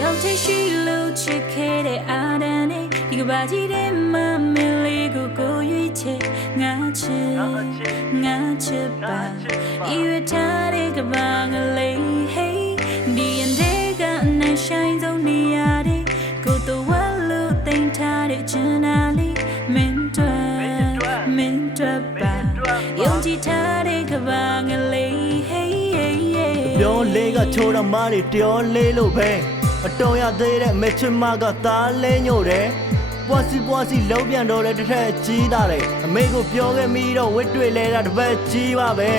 ယောက်တည်းရှိလို့ချစ်ခဲ့တဲ့အာဒန်နဲ့ဒီကဘာကြီးတဲ့မမလေးကိုရွေးချယ်ငါချစ်ပါဤရထားတဲ့ကဘာငလေး hey ဒီရင်တဲ့ကနေဆိုင်ဆုံးနေရာတဲ့ကိုတော့ဝလို့တင်ထားတဲ့ချင်နာလေးမင်းတို့ပါယုံကြည်ထားတဲ့ကဘာငလေး hey ပြောလေးကချိုးတော့မားတွေပြောလေးလို့ပဲအတော်ရသေးတဲ့မေချမကသားလဲညို့တယ်ပွားစီလုံးပြန်တော့တဲ့တစ်ထက်ကြီးတာတယ်အမေကိုပြောခဲ့မိတော့ဝစ်တွေ့လဲတာတစ်ပတ်ကြီးပါပဲ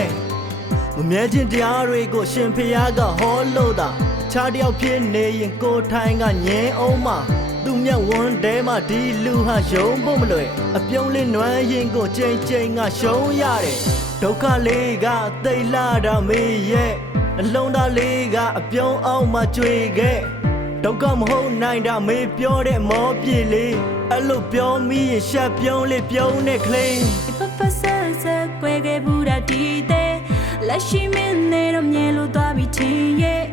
မမြဲခြင်းတရားတွေကိုရှင်ဖျားကဟောလို့တာခြားတယောက်ဖြစ်နေရင်ကိုထိုင်ကငင်းအောင်မှာသူမြတ်ဝန်းတဲမှာဒီလူဟာယုံဖို့မလွယ်အပြုံးလေးနွမ်းရင်ကိုချိန်ကရှုံးရတယ်ဒုက္ခလေးကသိလာတာမေးရဲ့အလုံးသားလေးကအပြုံးအောင်မှကြွေခဲ့ဒုက္ခမဟုတ်နိုင်တာမေးပြောတဲ့မောပြေလေးအဲ့လိုပြောမိရင်ရှက်ပြုံးလေးပြုံးနဲ့ကလေး ပစကွဲခဲ့ဘူးတာဒီတဲ့လက်ရှိမင်းနဲ့တော့မြဲလို့သွားပြီးချင်းရဲ့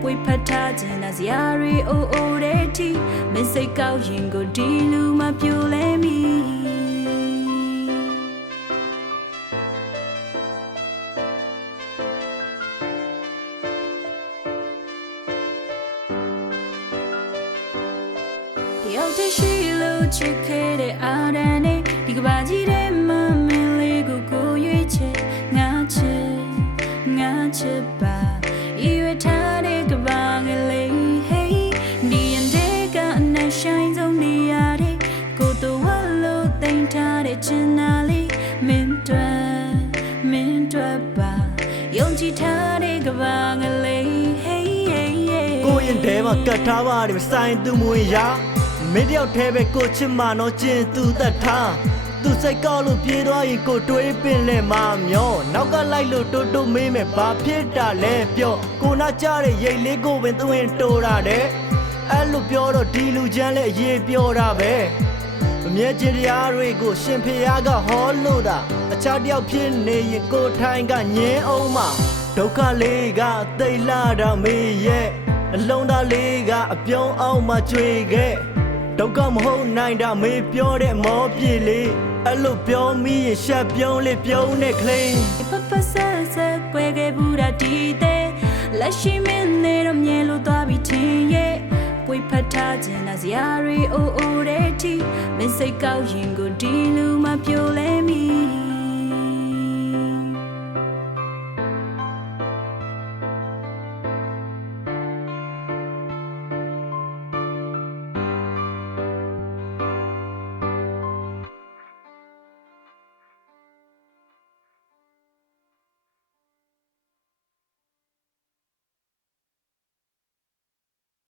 ပွေဖတ်ထားခြင်းနဲ့ဇာရီအိုတဲ့တီမင်းစိတ်ကောက်ရင်ကိုဒီလူမပြိုလဲမီတယောက်တည်းရှိလို့ချစ်ခဲ့တဲ့အာဒန်နဲ့ဒီကဘာကြီးတဲ့မမင်းလေးကိုရွေးချယ်ငါချစ်ပါဤရထားတဲ့ကဘာငလေး hey ဒီရင်တဲ့ကနေဆိုင်ဆုံးနေရာတဲ့ကိုတော့ဝလို့တင်ထားတဲ့ချင်နာလေးမင်းတို့ပါယုံကြည်ထားတဲ့ကဘာငလေး hey ကိုရင်တဲမှာကတ်ထားပါတယ်ဆိုင်သူမွေရမင်းတယောက်တည်းပဲကိုချစ်မှတော့ကျင်သူသက်ထားသူစိတ်ကောက်လို့ပြေးသွားရင်ကိုတွေးပင်လဲမမျောနောက်ကလိုက်လို့တိုးမေးမယ်ဘာဖြစ်တာလဲပြောကိုနာကြတဲ့ရိတ်လေးကိုပင်သွင်းတိုးတာတဲ့အဲ့လိုပြောတော့ဒီလူချမ်းလဲအရေးပြောတာပဲမမြဲခြင်းတရားတွေကိုရှင်ဖျားကဟောလို့တာအခြားတယောက်ဖြစ်နေရင်ကိုထိုင်ကငင်းအောင်မှာဒုက္ခလေးကသိလာတာမေးရဲ့အလုံးသားလေးကအပြုံးအောင်မှကြွေခဲ့ဒုက္ခမဟုတ်နိုင်တာမေးပြောတဲ့မောပြေလေးအဲ့လိုပြောမိရင်ရှက်ပြုံးလေးပြုံးနဲ့ကလေးပစကွဲခဲ့ဘူးတာဒီတဲ့လက်ရှိမင်းနဲ့တော့မြဲလို့သွားပြီးချင်းရဲ့ပွေဖတ်ထားခြင်းနဲ့ဇာရီအိုတဲ့တီမင်းစိတ်ကောက်ရင်ကိုဒီလူမပြိုလဲမီ